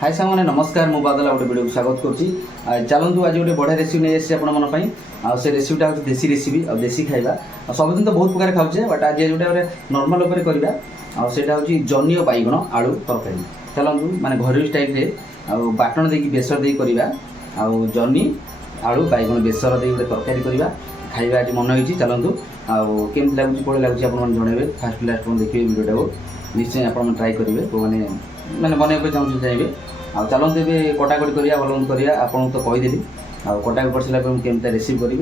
हाय सामने नमस्कार मु बादल गोटे वीडियो स्वागत करुँची। चलतु आज गोटे बढ़िया रेसिपी नहीं आसी आप से रेसिपीटा हूँ देसी रेसिपी और देसी खाଇବା सबदिन तो बहुत प्रकार खाऊे बट आज गोटे नॉर्मल उपर करवा आटा हूँ जन्नी और बैगण आलू तरकारी। चलतु माने घरोई स्टाइल बाटण देकी बेसर दे करवा जन्नी आलू बैगण बेसर दे गोटे तरकारी करवा खाଇବା आज मन होती। चलतु आमती लगुच कौन लगुच आप जनइबे फास्ट लास्ट देखिए वीडियोटा को निश्चय आप ट्राए करेंगे तो मैंने बनवाई चाहूँ चाहिए चलते भी कटाकटी करा भल करा आपको तो कहीदेली कटाकटी कर सारा केमती रिसीव करी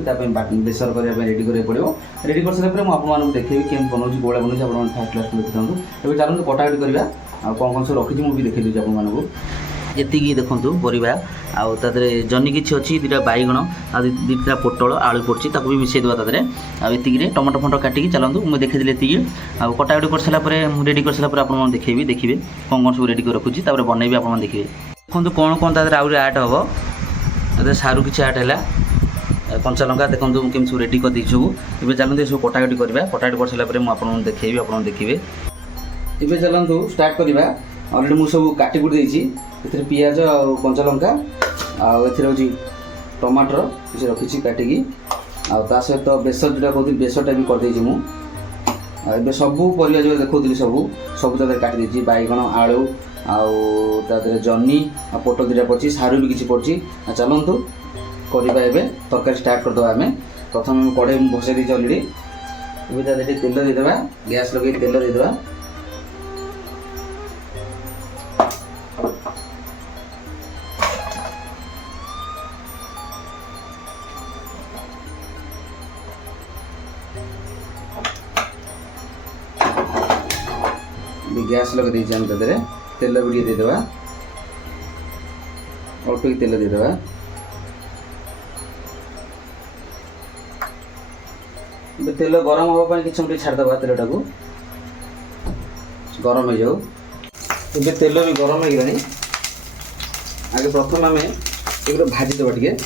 बेसर करने रेडी करा पड़ो रेडी कर सारा मुझे देखिए केमी बनाऊँ कौड़ा बनाऊँ आप फास्ट लास्ट देखी था। एवं चलते कटाकटी करा कौन कौन सब रखी मुझे देखी आपको ये देखूँ परिवा आदि जन्नी किसी अच्छी दुटा बैगण दुटा पोटल आलू पड़ी भी मिसई देवा ये टमाटो फटो काटिकी चलतु मुझे देखी ये कटाकटी कर सारापर रेडी कर सारापर आप देखिए देखिए कौन कौन सब रेडी कर रखुच्छी बनइबी आप देखिए देखो कौन कौन ताद आउट हम सारू किसी आट है कंचा लंका देखो केमी सब रेडी कर सब ए चलते सब कटाकटी करवा कटाकटी कर सारापर मुझे देखिए आप देखिए ए चलतु स्टार्ट करवा अलरेडी मुझे सब काटिकुटी देती पियाज कंचा लंका आउ टमाटर किसी रखी काटिकी ता सहित बेसर जोटा कहती बेसरटा भी करदे मुझे सबू परिया जो देखुली सबू सब काटी बैगण आलू आदि जन्नी पोट दुटा पड़ी सारू भी किसी पड़ी। चलतु करवा ए तरकारी स्टार्ट करदे आम प्रथम कड़े बसई देती अलरेडी ए तेल देदेबा गैस लगे तेल देदेबा गैस लगे देदें तेल भी देदेबा अल्प तेल देदेबा तेल गरम हाँपाई कि समय छाड़देबा तेलटा को गरम हो जाऊ ए तेल भी गरम हो गलानी आगे प्रथम आम एक भाजीदेवा टे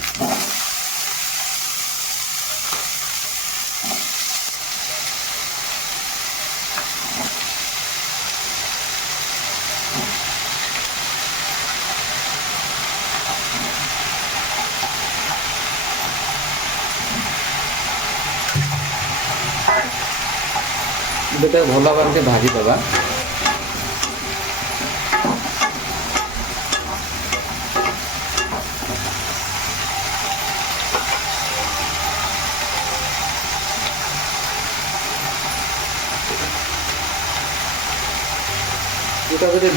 बेटा भल भाव से भाजीदेवा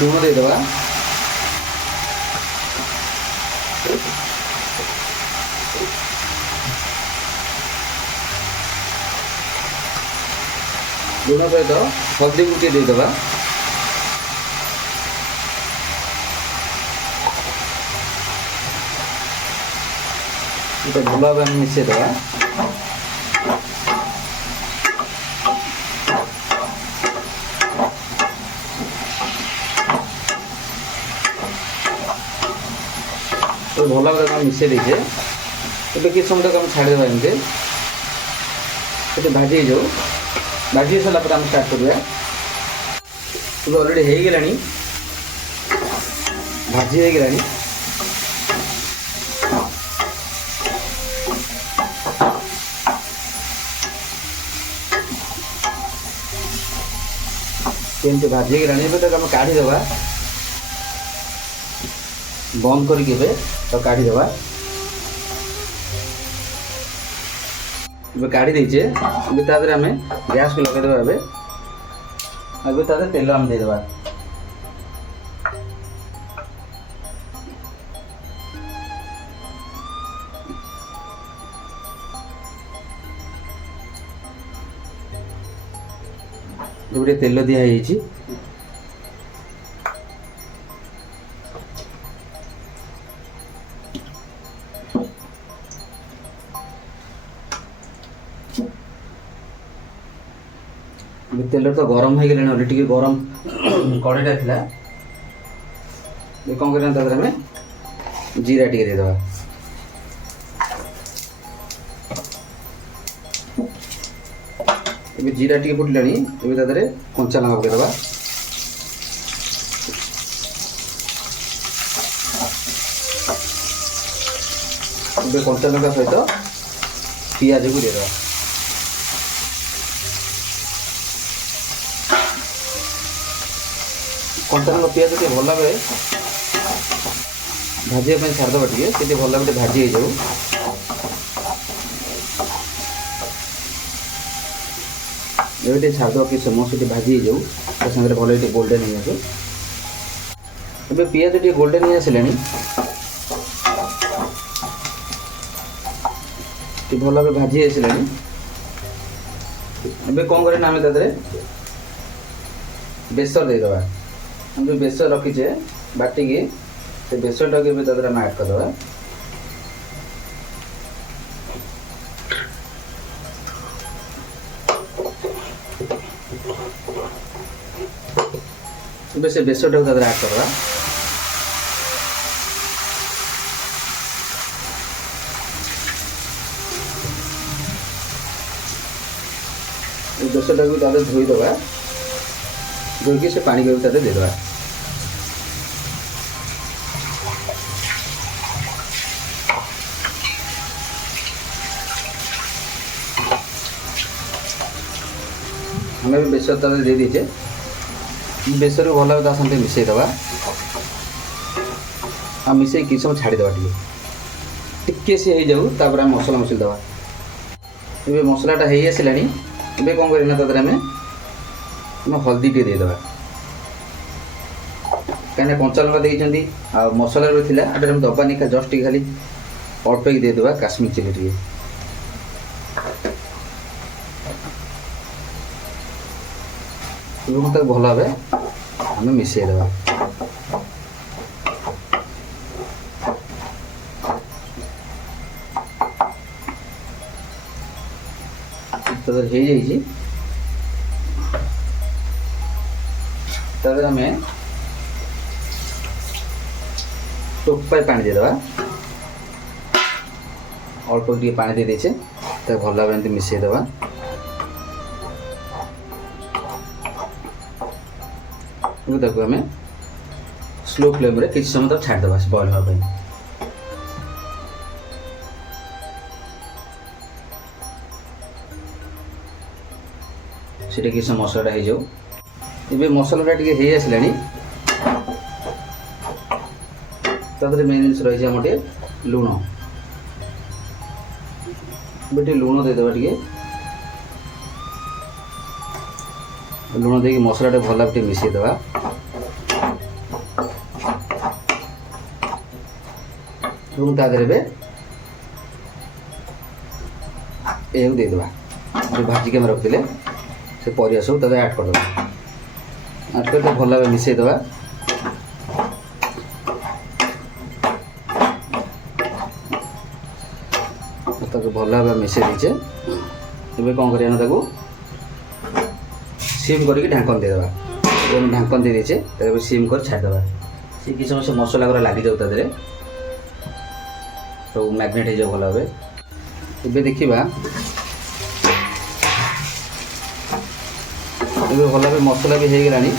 लुण देदेवा लुण सहित हल्दी गुटे देदेबा भल भाव मिसईदेवा तो भल भाव मिसई देचे कि समय तक छाड़देवा एमती भाजी जाऊ भाजी सारा पर हम स्टार्ट करवा अलरेडी हो गलानी भाजी हो गलानी केमती भाजी हो गलानी तक आम काढ़ीदेवा बंद करके तो काढ़ीदेवा काढ़ी देचे तादे आम गैस को लगेदेवा तादे तेल आम देदेवा गोटे तेल दिखाई तेल तो गरम हो गलानी अलरेडी टे गरम कड़ेटा था कौन कर जीरा टे देदेवा ए जीरा टी फुटलानी ए कंचा लंका पकईदेवा ଏବେ କଞ୍ଚା ଲଙ୍କା ସହିତ ପିଆଜକୁ ଦେଇଦେବା। କଞ୍ଚା ଲଙ୍କା ପିଆଜ ଟିକେ ଭଲ ଭାବେ ଭାଜିବା ପାଇଁ ଛାଡ଼ିଦେବା, ଟିକେ ଟିକେ ଭଲ ଭାବେ ଭାଜି ହେଇଯାଉ। ଏବେ ଟିକେ ଛାଡ଼ିଦେବା କିଛି ସମୟ, ସେଠି ଭାଜି ହେଇଯାଉ, ତା ସାଙ୍ଗରେ ଭଲ ଟିକେ ଗୋଲ୍ଡେନ୍ ହେଇଯାଉ। ଏବେ ପିଆଜ ଟିକେ ଗୋଲ୍ଡେନ୍ ହେଇ ଆସିଲାଣି, ଟିକେ ଭଲ ଭାବେ ଭାଜି ଆସିଲାଣି। ଏବେ କ'ଣ କରିବା ନା ଆମେ ତା ଦେହରେ ବେସର ଦେଇଦେବା। ଆମେ ଯେଉଁ ବେସର ରଖିଛେ ବାଟିକି, ସେ ବେସରଟାକୁ ଏବେ ତା ଦେହରେ ଆମେ ଆଡ଼୍ କରିଦେବା। ଏବେ ସେ ବେସରଟାକୁ ତା ଦେହରେ ଆଡ଼୍ କରିଦେବା। ଏ ବେସରଟାକୁ ତା ଦେହରେ ଧୋଇଦେବା, ଧୋଇକି ସେ ପାଣିକୁ ତା ଦେହରେ ଦେଇଦେବା। ଆମେ ବି ବେସର ତା ଦେହରେ ଦେଇ ଦେଇଛେ। ବେସରକୁ ଭଲ ଭାବେ ତା ସାଙ୍ଗେ ମିଶାଇ ଦେବା, ଆଉ ମିଶାଇ କିଛି ସମୟ ଛାଡ଼ିଦେବା। ଟିକେ ସେ ହେଇଯାଉ, ତାପରେ ଆମେ ମସଲା ମସଲି ଦେବା। ଏବେ ମସଲାଟା ହେଇ ଆସିଲାଣି। ଏବେ କ'ଣ କରିବା ନା ତା ଦେହରେ ଆମେ ହଳଦୀ ଟିକେ ଦେଇଦେବା, କାହିଁକିନା କଞ୍ଚା ଲଙ୍କା ଦେଇଛନ୍ତି ଆଉ ମସଲାରେ ଥିଲା, ଏଠାରେ ଆମେ ଦେବାନି, ଜଷ୍ଟ ଟିକେ ଖାଲି ଅଳ୍ପ ଦେଇଦେବା କାଶ୍ମୀର ଚିଲି ଟିକେ। ଏବଂ ତାକୁ ଭଲ ଭାବେ ଆମେ ମିଶାଇ ଦେବା। ହେଇଯାଇଛି, ତା ଦେହରେ ଆମେ ଟୋପାଏ ପାଣି ଦେଇଦେବା। ଅଳ୍ପ ଟିକେ ପାଣି ଦେଇ ଦେଇଛେ, ତାକୁ ଭଲ ଭାବେ ଏମିତି ମିଶାଇ ଦେବା। ତାକୁ ଆମେ ସ୍ଲୋ ଫ୍ଲେମ୍ରେ କିଛି ସମୟ ତାକୁ ଛାଡ଼ିଦେବା ବଏଲ୍ ହେବା ପାଇଁ। ସେଟା କିଛି ସମୟ ମସଲାଟା ହେଇଯାଉ। ଏବେ ମସଲାଟା ଟିକେ ହେଇ ଆସିଲାଣି, ତା ଦେହରେ ମେନ୍ ଜିନିଷ ରହିଛି ଆମର ଟିକେ ଲୁଣ। ଏବେ ଟିକେ ଲୁଣ ଦେଇଦେବା, ଟିକେ ଲୁଣ ଦେଇକି ମସଲାଟା ଭଲ ଭାବେ ଟିକେ ମିଶାଇ ଦେବା। ଏବଂ ତା ଦେହରେ ଏବେ ଏହାକୁ ଦେଇଦେବା, ଯେଉଁ ଭାଜିକି ଆମେ ରଖିଥିଲେ ସେ ପରିବା ସବୁ ତା ଦେହରେ ଆଡ଼୍ କରିଦେବା। ଆଡ଼୍ କରି ଭଲ ଭାବେ ମିଶାଇ ଦେବା। ତାକୁ ଭଲ ଭାବେ ମିଶାଇ ଦେଇଛେ। ଏବେ କ'ଣ କରିବା ନା ତାକୁ ସିମ୍ କରିକି ଢାଙ୍କନ ଦେଇଦେବା। ଆମେ ଢାଙ୍କନ ଦେଇ ଦେଇଛେ, ତାକୁ ସିମ୍ କରି ଛାଡ଼ିଦେବା। ସେ କିଛି ସମୟ ସେ ମସଲା ଗୁଡ଼ା ଲାଗିଯାଉ, ତା ଦେହରେ ସବୁ ମ୍ୟାଗ୍ନେଟ୍ ହେଇଯାଉ ଭଲ ଭାବେ। ଏବେ ଦେଖିବା, ଏବେ ଭଲ ଭାବେ ମସଲା ବି ହେଇଗଲାଣି,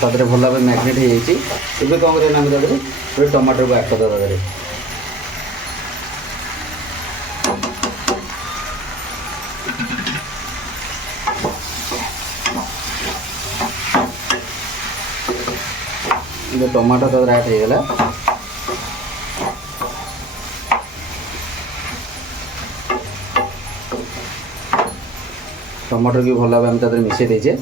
ତା ଦେହରେ ଭଲ ଭାବେ ମ୍ୟାଗ୍ନେଟ୍ ହେଇଯାଇଛି। ଏବେ କ'ଣ କରିବା ନା ଆମେ ତା ଦେହରେ ଗୋଟେ ଟମାଟୋକୁ ଆଡ଼୍ କରିଦେବା। ତା ଦେହରେ ଟମାଟୋ ତା ଦେହରେ ଆଡ଼୍ ହେଇଗଲା। ଟମାଟୋ ବି ଭଲ ଭାବେ ଆମେ ତା ଦେହରେ ମିଶାଇ ଦେଇଛେ।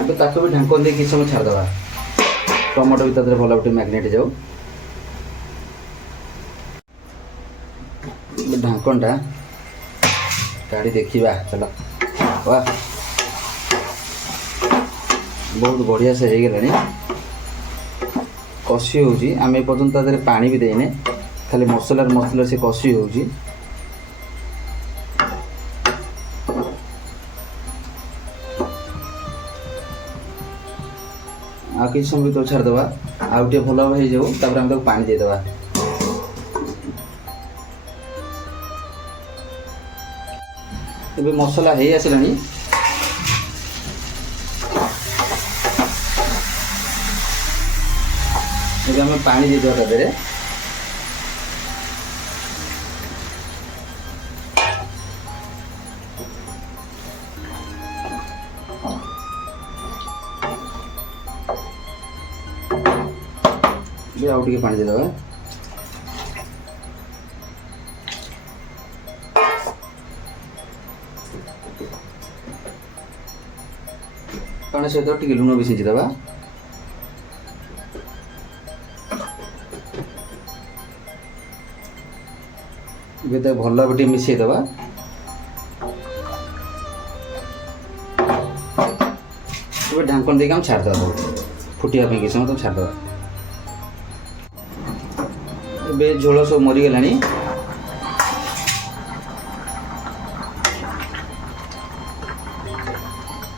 ଏବେ ତାକୁ ବି ଢାଙ୍କନ ଦେଇ କିଛି ସମୟ ଛାଡ଼ିଦେବା। ଟମାଟୋ ବି ତା ଦେହରେ ଭଲ ଭାବେ ମ୍ୟାଗ୍ନେଟ୍ ହେଇଯାଉ। ଢାଙ୍କନଟା କାଢ଼ି ଦେଖିବା, ଚାଲ। ବା, ବହୁତ ବଢ଼ିଆ ସେ ହେଇଗଲାଣି। କଷି ହେଉଛି, ଆମେ ଏପର୍ଯ୍ୟନ୍ତ ତା ଦେହରେ ପାଣି ବି ଦେଇନେ, ଖାଲି ମସଲା ସେ କଷି ହେଉଛି। ଆଉ କିଛି ସମୟ ଭିତରେ ଛାଡ଼ିଦେବା, ଆଉ ଟିକେ ଭଲ ଭାବେ ହେଇଯାଉ, ତାପରେ ଆମେ ତାକୁ ପାଣି ଦେଇଦେବା। ଏବେ ମସଲା ହେଇ ଆସିଲାଣି। ଏବେ ଆମେ ପାଣି ଦେଇଦେବା ତା ଦେହରେ। ଏବେ ଆଉ ଟିକେ ପାଣି ଦେଇଦେବା। ପାଣି ସହିତ ଟିକେ ଲୁଣ ବି ଛିଞ୍ଚିଦେବା। ଏବେ ତାକୁ ଭଲ ଭାବେ ଟିକେ ମିଶାଇଦେବା। ଏବେ ଢାଙ୍କଣ ଦେଇକି ଆମେ ଛାଡ଼ିଦେବା, ଫୁଟିବା ପାଇଁ କିଛି ସମୟ ତାକୁ ଛାଡ଼ିଦେବା। ଏବେ ଝୋଳ ସବୁ ମରିଗଲାଣି।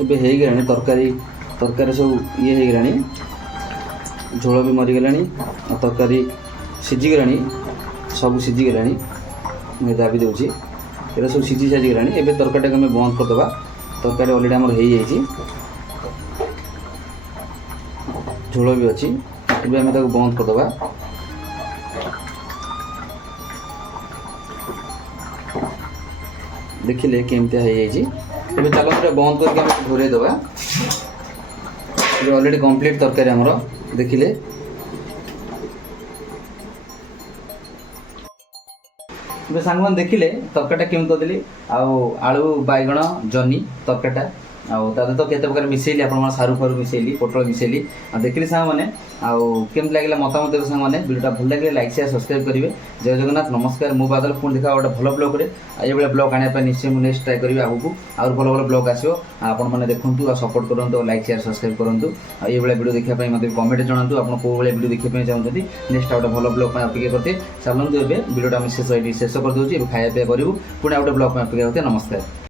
ଏବେ ହେଇଗଲାଣି ତରକାରୀ ସବୁ ଇଏ ହେଇଗଲାଣି, ଝୋଳ ବି ମରିଗଲାଣି, ତରକାରୀ ସିଝିଗଲାଣି, ସବୁ ସିଝିଗଲାଣି। ମୁଁ ଦାବି ଦେଉଛି ଏଇଟା ସବୁ ସିଝି ସାରିଗଲାଣି। ଏବେ ତରକାରୀଟାକୁ ଆମେ ବନ୍ଦ କରିଦେବା। ତରକାରୀ ଅଲରେଡ଼ି ଆମର ହେଇଯାଇଛି, ଝୋଳ ବି ଅଛି। ଏବେ ଆମେ ତାକୁ ବନ୍ଦ କରିଦେବା। ଦେଖିଲେ କେମିତିଆ ହେଇଯାଇଛି। ଏବେ ଚାଲନ୍ତୁ ବନ୍ଦ କରିକି ଆମେ ଘୋରେଇ ଦେବା। ଏବେ ଅଲରେଡ଼ି କମ୍ପ୍ଲିଟ୍ ତରକାରୀ ଆମର ଦେଖିଲେ। ଏବେ ସାଙ୍ଗମାନେ ଦେଖିଲେ ତରକାରୀଟା କେମିତି କରିଦେଲି। ଆଉ ଆଳୁ ବାଇଗଣ ଜହ୍ନି ତରକାରୀଟା, ଆଉ ତା ସହିତ କେତେ ପ୍ରକାର ମିଶାଇଲି, ଆପଣଙ୍କର ସାରୁ ଫାରୁ ମିଶାଇଲି, ପୋଟଳ ମିଶାଇଲି। ଆଉ ଦେଖିଲି ସାଙ୍ଗମାନେ, ଆଉ କେମିତି ଲାଗିଲା ମତାମତ ଦେବେ ସାଙ୍ଗମାନେ। ଭିଡ଼ିଓଟା ଭଲ ଲାଗିଲେ ଲାଇକ୍ ସେୟାର ସବସ୍କ୍ରାଇବ୍ କରିବେ। ଜୟ ଜଗନ୍ନାଥ, ନମସ୍କାର। ମୁଁ ବାଦଲ, ପୁଣି ଦେଖା ଗୋଟେ ଭଲ ବ୍ଲଗ୍ରେ। ଏଇଭଳିଆ ବ୍ଲଗ୍ ଆଣିବା ପାଇଁ ନିଶ୍ଚୟ ମୁଁ ନେକ୍ସଟ ଟ୍ରାଏ କରିବି। ଆଗକୁ ଆହୁରି ଭଲ ଭଲ ବ୍ଲଗ୍ ଆସିବ। ଆପଣମାନେ ଦେଖନ୍ତୁ ଆଉ ସପୋର୍ଟ କରନ୍ତୁ, ଆଉ ଲାଇକ୍ ସେୟାର ସବସ୍କ୍ରାଇବ୍ କରନ୍ତୁ। ଆଉ ଏଇଭଳିଆ ଭିଡ଼ିଓ ଦେଖିବା ପାଇଁ ମୋତେ କମେଣ୍ଟ ଜଣାନ୍ତୁ, ଆପଣ କେଉଁ ଭଳିଆ ଭିଡ଼ିଓ ଦେଖିବା ପାଇଁ ଚାହୁଁଛନ୍ତି। ନେକ୍ସଟ ଆଉ ଗୋଟେ ଭଲ ବ୍ଲଗ୍ ପାଇଁ ଅପେକ୍ଷା କରିତେ। ଚାଲନ୍ତୁ ଏବେ ଭିଡ଼ିଓଟା ଆମେ ଶେଷ କରିଦେଉଛି। ଏବେ ଖାଇବା ପିଇବା କରିବୁ, ପୁଣି ଆଉ ଗୋଟେ ବ୍ଲଗ୍ ପାଇଁ ଅପେକ୍ଷା କରିତେ। ନମସ୍କାର।